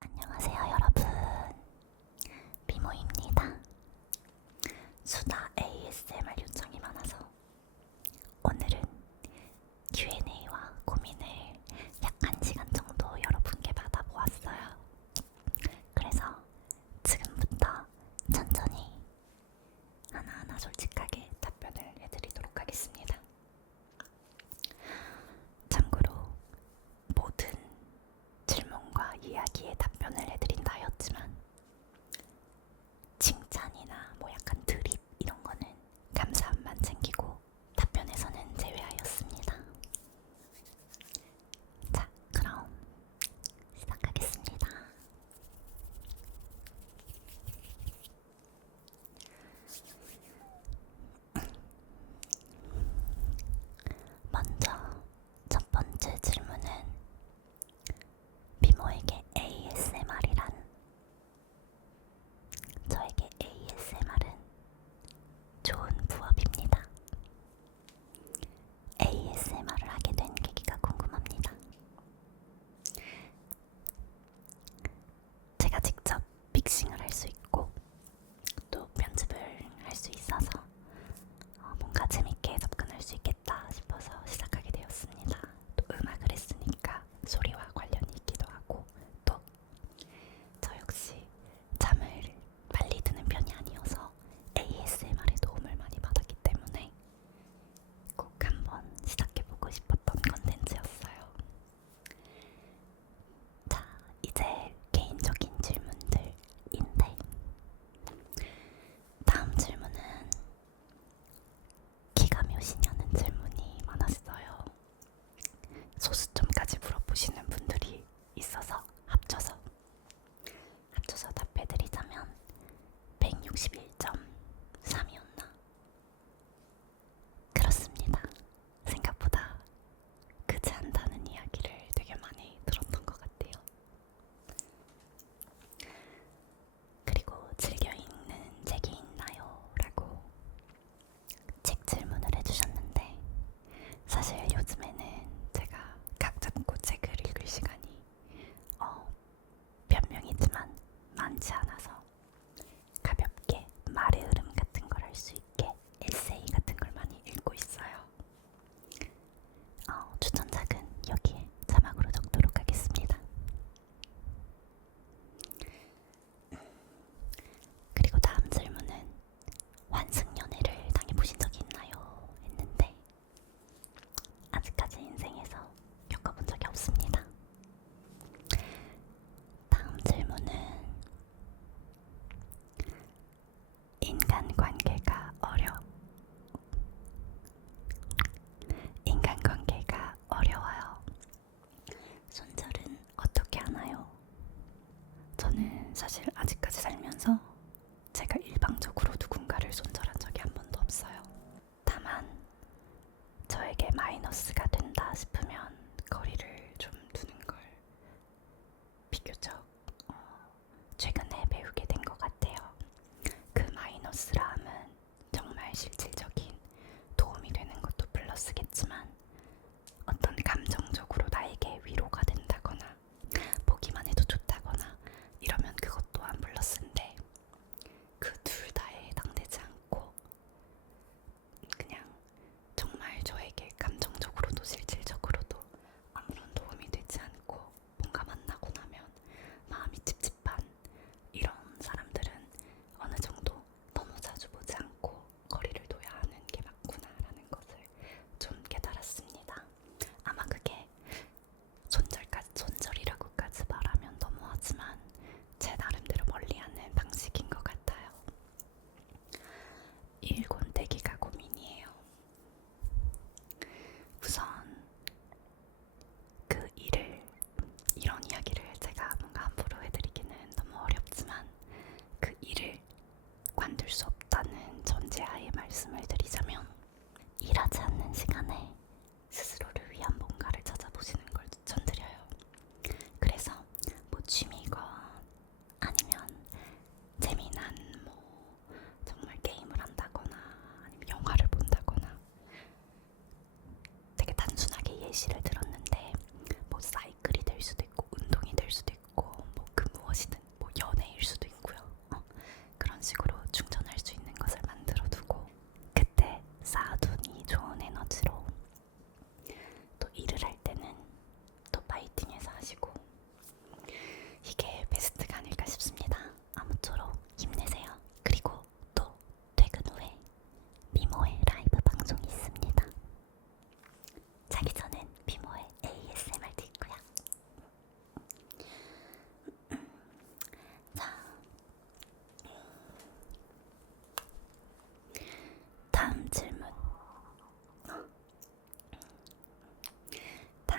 안녕하세요, 여러분. 미모입니다. 수다 ASMR 요청이 많아서 오늘은 Q&A와 고민을 약 1시간 정도 여러분께 받아보았어요. 그래서 지금부터 천천히 하나하나 솔직하게 답변을 해드리도록 하겠습니다. 참고로 모든 질문과 이야기에 답변을 해드린다 하였지만 칭찬이나 약간 드립 이런 거는 감사함만 챙기고 답변에서는 제외하였습니다. 자, 그럼 시작하겠습니다. 먼저 첫 번째 질문은 미모에게 ASMR이란? 저에게 ASMR은 좋은 부업입니다. ASMR을 하게 된 계기가 궁금합니다. 제가 직접 믹싱을 할 수 있고 또 편집을 할 수 있어서 뭔가 재밌게 접근할 수 있겠다 싶어서 시작하게 되었습니다. 또 음악을 했으니까 소리와 관련이 있기도 하고 또 저 역시 잠을 빨리 드는 편이 아니어서 ASMR의 도움을 많이 받았기 때문에 꼭 한번 시작해보고 싶었던 컨텐츠였어요. 자, 이제 개인적인 질문들인데 다음 질문은 키가 몇이냐는 질문이 많았어요. 소수점까지 물어보시는 분들이 있어서 합쳐서 답해드리자면 161.3이었나? 그렇습니다. 생각보다 크지 않다는 이야기를 되게 많이 들었던 것 같아요. 그리고 즐겨 읽는 책이 있나요? 라고 책 질문을 해주셨는데 사실 요즘에는 제가 각 잡고 책을 읽을 시간이 변명이지만 많지 않아서 가볍게 말의 흐름 같은 걸 할 수 있게 에세이 같은 걸 많이 읽고 있어요. 추천작은 여기에 자막으로 적도록 하겠습니다. 그리고 다음 질문은 환승연애를 당해보신 적이 있나요? 했는데 아직까지 인생에서 겪어본 적이 없습니다. 다음 질문은 인간관계가 어려워요. 손절은 어떻게 하나요? 저는 사실 아직까지 살면서 제가 일방적으로 누군가를 손절한 적이 한 번도 없어요. 다만 저에게 마이너스가 된다 싶으면 거리를 좀 두는 걸 비교적 최근에 배우게 된 것 같아요. 그 마이너스라 함은 정말 실질적인 도움이 되는 것도 플러스겠지만 어떤 감정적으로 나에게 위로가 된다거나 보기만 해도 좋다거나 이러면 그것 또한 플러스인데 그 둘 다에 해당되지 않고 그냥 정말 저에게 감정적으로도 실질적으로도 아무런 도움이 되지 않고 뭔가 만나고 나면 마음이 찝찝한 이런 사람들은 어느 정도 너무 자주 보지 않고 거리를 둬야 하는 게 맞구나라는 것을 좀 깨달았어요.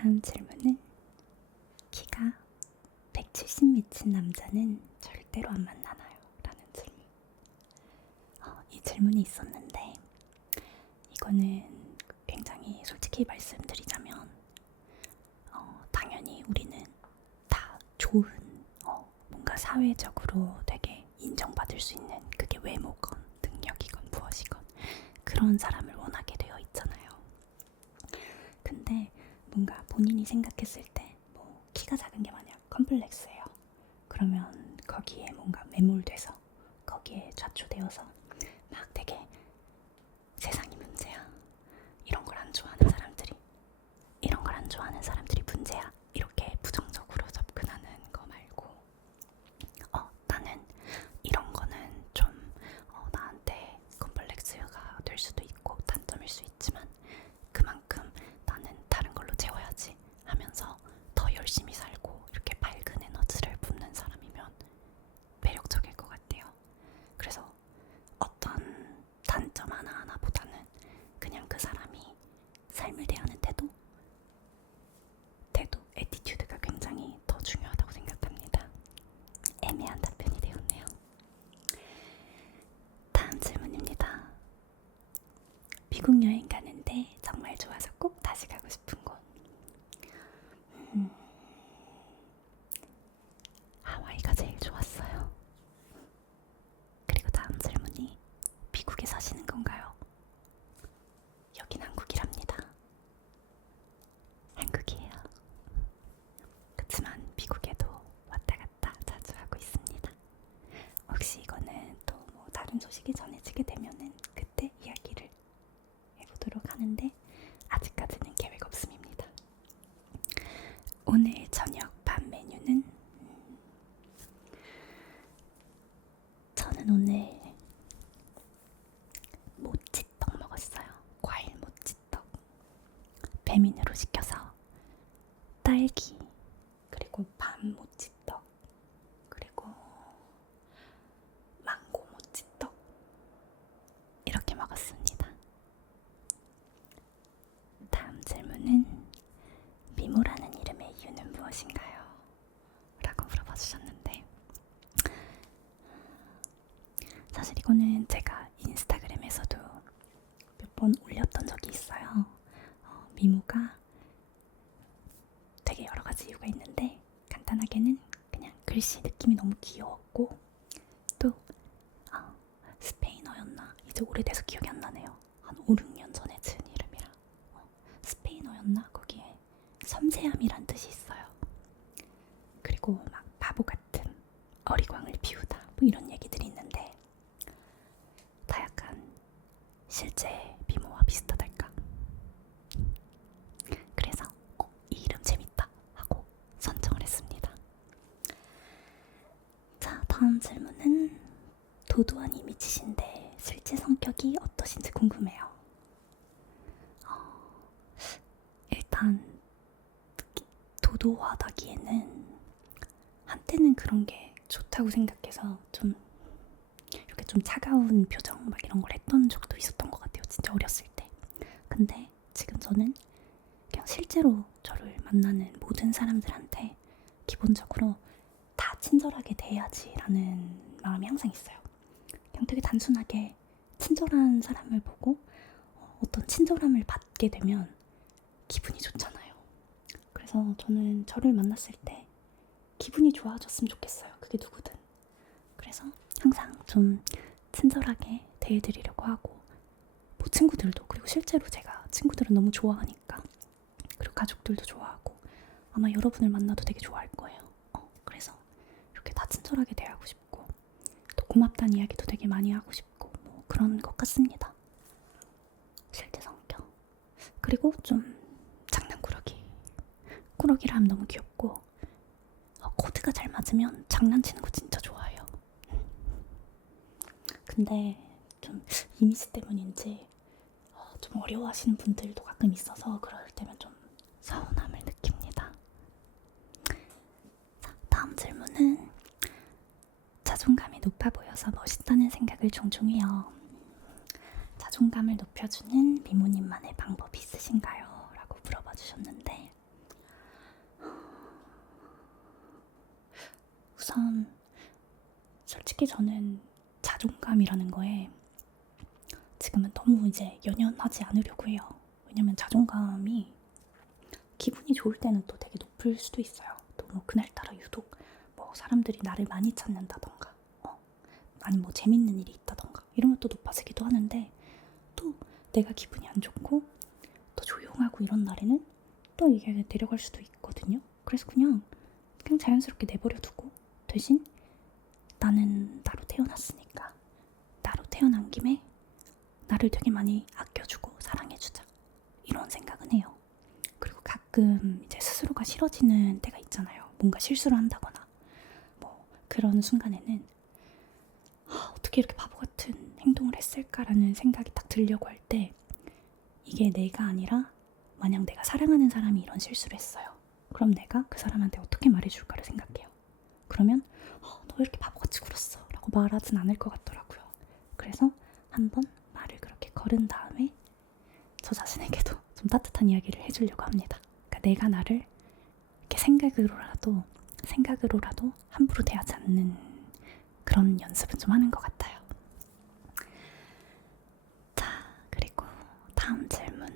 다음 질문은 키가 170 미친 남자는 절대로 안 만나나요? 라는 질문. 이 질문이 있었는데 이거는 굉장히 솔직히 말씀드리자면 당연히 우리는 다 좋은 뭔가 사회적으로 되게 인정받을 수 있는 그게 외모건 능력이건 무엇이건 그런 사람을 원하게 되어 있잖아요. 근데 뭔가 본인이 생각했을 때 뭐 키가 작은 게 만약 컴플렉스예요. 그러면 거기에 뭔가 매몰돼서 거기에 좌초되어서 막 되게 세상이 문제야. 이런 걸 안 좋아하는 사람들이 문제야. 이렇게 부정적으로 접근하는 거 말고 나는 이런 거는 좀 나한테 컴플렉스가 될 수도 있고 단점일 수 있지만 그만큼 나는 다른 걸로 채워야지 하면서 더 열심히 살고 이렇게 밝은 에너지를 뿜는 사람이면 매력적일 것 같아요. 그래서 어떤 단점 하나하나보다는 그냥 그 사람이 삶을 대하는 태도, 애티튜드가 굉장히 더 중요하다고 생각합니다. 애매한 답변이 되었네요. 다음 질문입니다. 미국 여행 가는데 정말 좋아서 꼭 다시 가고 싶은 곳. 하와이가 제일 좋았어요. 그리고 다음 질문이 미국에 사시는 건가요? 여긴 한국이랍니다. 한국이에요. 그렇지만 미국에도 왔다 갔다 자주 하고 있습니다. 혹시 이거는 또 뭐 다른 소식이 전해지게 되면은 그때 이야기를 해보도록 하는데 아직까지는 계획 없음입니다. 오늘 저녁 밥 메뉴는 저는 오늘 모찌떡 먹었어요. 과일 모찌떡. 배민으로 시켜서 딸기 그리고 밤 모찌떡 그리고 망고 모찌떡 이렇게 먹었습니다. 다음 질문은 미모라는 이름의 이유는 무엇인가요? 라고 물어봐 주셨는데 사실 이거는 제가 인스타그램에서도 몇 번 올렸던 적이 있어요. 미모가 되게 여러 가지 이유가 있는데 간단하게는 그냥 글씨 느낌이 너무 귀여웠고 또 스페인어였나? 이제 오래돼서 기억이 안 나네요. 한 5, 6년 전에 지은 이름이라 스페인어였나? 거기에 섬세함이란 뜻이 있어요. 그리고 막 바보 같은 어리광을 피우다 뭐 이런 얘기들이 있는데 다 약간 실제 미모와 비슷하달까? 그래서 이 이름 재밌다 하고 선정을 했습니다. 자, 다음 질문은 도도한 이미지신데 실제 성격이 어떠신지 궁금해요. 일단 도도하다기에는 한때는 그런 게 좋다고 생각해서 좀 이렇게 좀 차가운 표정 막 이런 걸 했던 적도 있었던 것 같아요. 진짜 어렸을 때. 근데 지금 저는 그냥 실제로 저를 만나는 모든 사람들한테 기본적으로 다 친절하게 대해야지라는 마음이 항상 있어요. 그냥 되게 단순하게 친절한 사람을 보고 어떤 친절함을 받게 되면 기분이 좋잖아요. 그래서 저는 저를 만났을 때 기분이 좋아졌으면 좋겠어요. 그게 누구든. 그래서 항상 좀 친절하게 대해드리려고 하고 뭐 친구들도 그리고 실제로 제가 친구들은 너무 좋아하니까 그리고 가족들도 좋아하고 아마 여러분을 만나도 되게 좋아할 거예요. 그래서 이렇게 다 친절하게 대하고 싶고 또 고맙다는 이야기도 되게 많이 하고 싶고 뭐 그런 것 같습니다. 실제 성격. 그리고 좀 꾸러기라 하면 너무 귀엽고 코드가 잘 맞으면 장난치는 거 진짜 좋아해요. 근데 좀 이미지 때문인지 좀 어려워하시는 분들도 가끔 있어서 그럴 때면 좀 서운함을 느낍니다. 자, 다음 질문은 자존감이 높아 보여서 멋있다는 생각을 종종 해요. 자존감을 높여주는 미모님만의 방법이 있으신가요? 라고 물어봐 주셨는데 우선 솔직히 저는 자존감이라는 거에 지금은 너무 이제 연연하지 않으려고 해요. 왜냐면 자존감이 기분이 좋을 때는 또 되게 높을 수도 있어요. 또 뭐 그날따라 유독 뭐 사람들이 나를 많이 찾는다던가 아니 뭐 재밌는 일이 있다던가 이러면 또 높아지기도 하는데, 또 내가 기분이 안 좋고 또 조용하고 이런 날에는 또 이게 내려갈 수도 있거든요. 그래서 그냥 자연스럽게 내버려 두고, 대신 나는 나로 태어났으니까 나로 태어난 김에 나를 되게 많이 아껴주고 사랑해주자, 이런 생각은 해요. 그리고 가끔 이제 스스로가 싫어지는 때가 있잖아요. 뭔가 실수를 한다거나 뭐 그런 순간에는 어떻게 이렇게 바보 같은 행동을 했을까라는 생각이 딱 들려고 할 때, 이게 내가 아니라 만약 내가 사랑하는 사람이 이런 실수를 했어요. 그럼 내가 그 사람한테 어떻게 말해줄까를 생각해요. 그러면 너 왜 이렇게 바보같이 굴었어? 라고 말하진 않을 것 같더라고요. 그래서 한번 말을 그렇게 걸은 다음에 저 자신에게도 좀 따뜻한 이야기를 해주려고 합니다. 그러니까 내가 나를 이렇게 생각으로라도 함부로 대하지 않는 그런 연습은 좀 하는 것 같아요. 자, 그리고 다음 질문.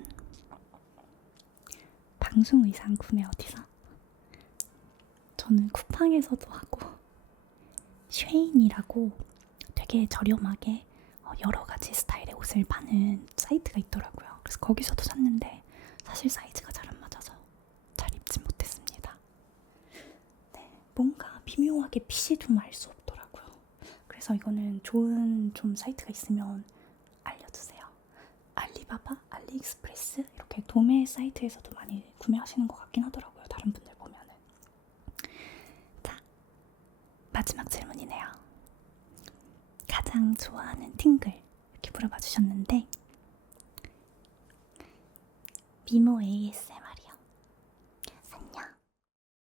방송 의상 구매 어디서? 저는 쿠팡에서도 하고 쉐인이라고 되게 저렴하게 여러 가지 스타일의 옷을 파는 사이트가 있더라고요. 그래서 거기서도 샀는데 사실 사이즈가 잘 안 맞아서 잘 입지 못했습니다. 네, 뭔가 미묘하게 핏이 좀 알 수 없더라고요. 그래서 이거는 좋은 좀 사이트가 있으면 알려주세요. 알리바바, 알리익스프레스 이렇게 도매 사이트에서도 많이 구매하시는 것 같긴 하더라고요. 다른 분들 보면은. 자, 마지막 질문이네요. 가장 좋아하는 팅글 이렇게 물어봐 주셨는데, 미모 ASMR